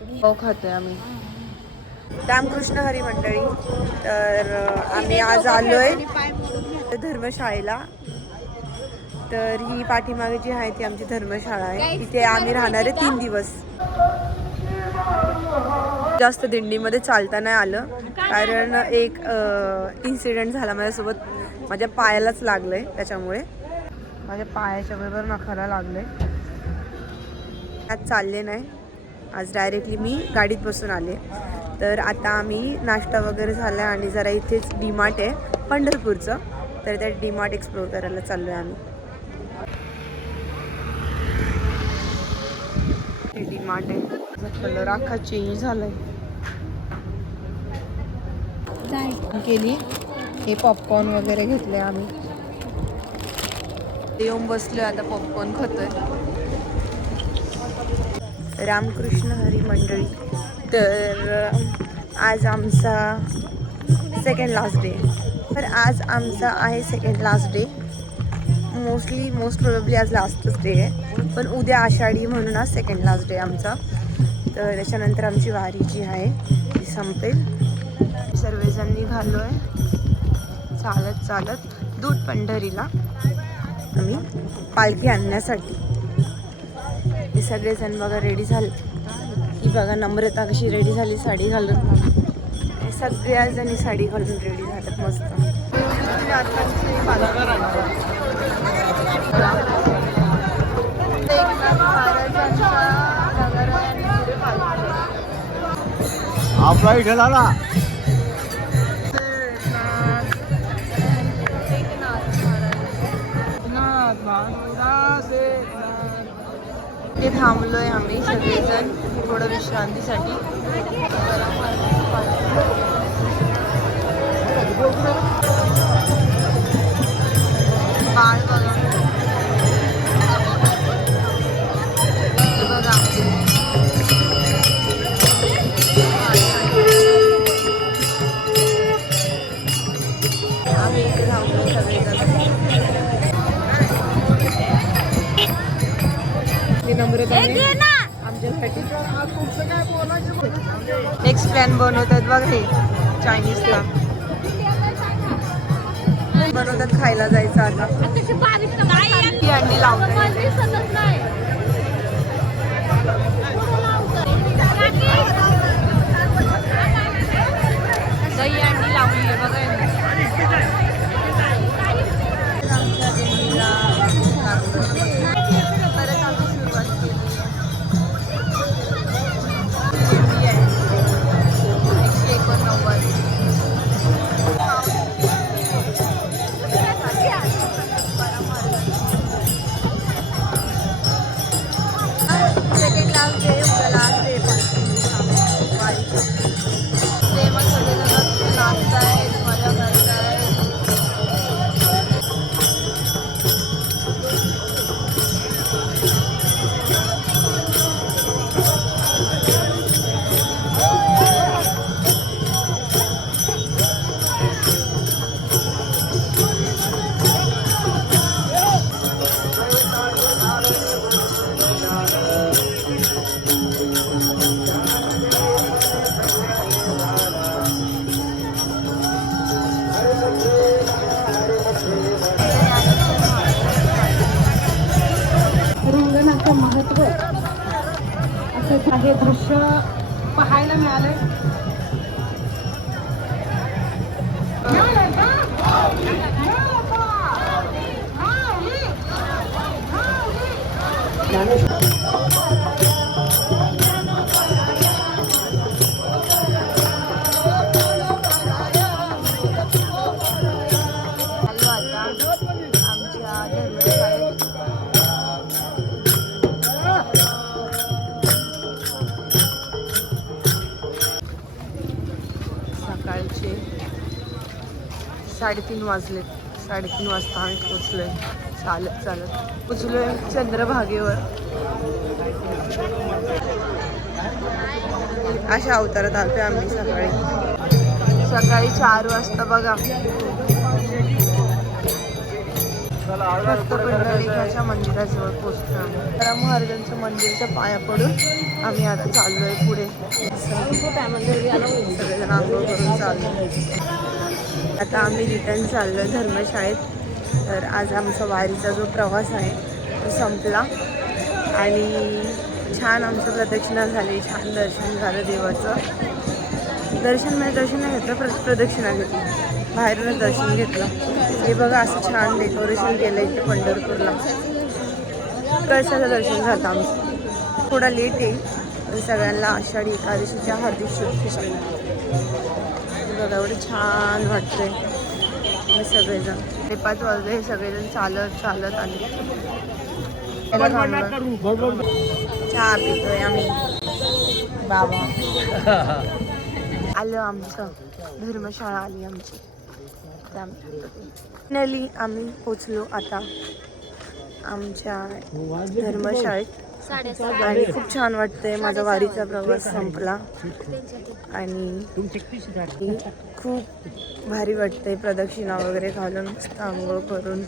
हो खातोय आम्ही. रामकृष्ण हरी मंडळी. तर आम्ही आज आलोय धर्मशाळेला. तर ही पाठीमागे जी आहे ती आमची धर्मशाळा आहे. इथे आम्ही राहणार आहे 3 दिवस. जास्त दिंडीमध्ये चालता नाही आलं कारण एक इन्सिडेंट झाला माझ्यासोबत. माझ्या पायालाच लागलंय, त्याच्यामुळे माझ्या पायाच्या बरोबर नखाला लागलंय. आज चालले नाही. आज डायरेक्टली मी गाडीत बसून आले. तर आता आम्ही नाश्ता वगैरे झाला आणि जरा इथेच डीमार्ट आहे पंढरपूरचं, तर त्या डीमार्ट एक्सप्लोर करायला चाललो आहे आम्ही. हे डीमार्ट आहे. त्याचा कलर अख्खा चेंज झालाय. केली हे पॉपकॉर्न वगैरे घेतले आम्ही. येऊन बसलोय आता, पॉपकॉर्न खातोय. रामकृष्ण हरी मंडळी. तर आज आमचा सेकंड लास्ट डे. तर आज आमचा आहे second last day. Most probably आज लास्टच डे आहे, पण उद्या आषाढी म्हणून आज सेकंड लास्ट डे आमचा. तर त्याच्यानंतर आमची वारी जी आहे ती संपेल. सर्वजण निघालो आहे चालत चालत दूध पंढरीला आम्ही पालखी आणण्यासाठी. हे सगळेजण बघा रेडी झाले. ही बघा नम्रता कशी रेडी झाली साडी घालून. हे सगळ्या जणी साडी घालून रेडी झाल्यात मस्त. आपला इथे झाला. ते थांबलोय आम्ही सगळेजण थोडं विश्रांतीसाठी. बाळ बघा, बघा आम्ही इथे थांबलो सगळेजण. आमच्यासाठी नेक्स्ट प्लॅन बनवतात बघ. हे चायनीजला बनवतात, खायला जायचं आता. ती अंडी लावतात. दही अंडी लावली आहे बघा. आमच्या दिंडीला परत आम्ही सुरुवात केली. 189. Second last day, last day वारीचं. ते मग सगळेजण नाचतायत, मजा करतायत. रिंगणाचं महत्त्व असं हे दृश्य पाहायला मिळालं. सकाळचे 3:30 वाजलेत. 3:30 वाजता आम्ही पोचलोय. चालत चालत पोचलोय चंद्रभागेवर. अशा अवतारात आलोय आम्ही सकाळी 4 वाजता बघा. भक्त पुंडलिकाच्या मंदिराजवळ पोहोचतो आम्ही. तर महाराजांच्या मंदिरच्या पाया पडून आम्ही आता चाललोय पुढे. सगळेजण आंघोळ करून चाललो. आता आम्ही रिटर्न चाललोय धर्मशाळेत. तर आज आमचा वारीचा जो प्रवास आहे तो संपला आणि छान आमचं प्रदक्षिणा झाली, छान दर्शन झालं देवाचं. दर्शन नाही घेतलं, प्रदक्षिणा घेतली, बाहेरूनच दर्शन घेतलं. हे बघा असं छान डेकोरेशन केलं इथे पंढरपूरला. कळसाचं दर्शन झालं आमचं. थोडा लेट येईल पण सगळ्यांना आषाढी एकादशीच्या हार्दिक शुभेच्छा. बघा एवढं छान वाटतंय. हे सगळेजण 5 वाजले, हे सगळेजण चालत आले. चहा पितोय आम्ही. बाबा आलं आमचं, धर्मशाळा आली आमची. फायनली आम्ही पोचलो आता आमच्या धर्मशाळेत आणि खूप छान वाटतंय. माझा वारीचा प्रवास संपला आणि खूप भारी वाटतंय. प्रदक्षिणा वगैरे घालून मस्त आंघोळ करून